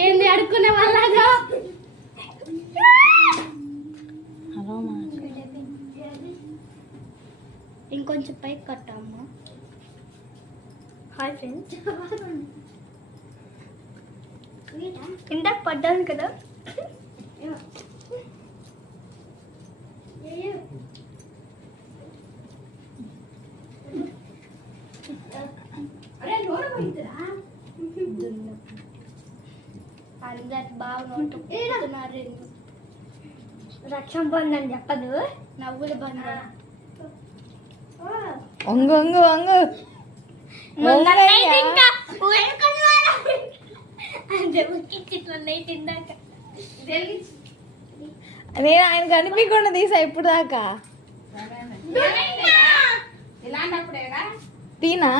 ఏంది అడుక్కునే వాళ్ళగా ఇంకొంచెం పైకి కట్టాము. హాయ్ ఫ్రెండ్స్, ఇందాక పడ్డాను కదా. అందరు బాగా నోటున్నారు. రక్షణ బంధు అని చెప్పదు, నవ్వుల బంధు. వంగు వంగు వంగు నేను ఆయన కనిపించకుండా తీసా ఇప్పుడు దాకా. తీనా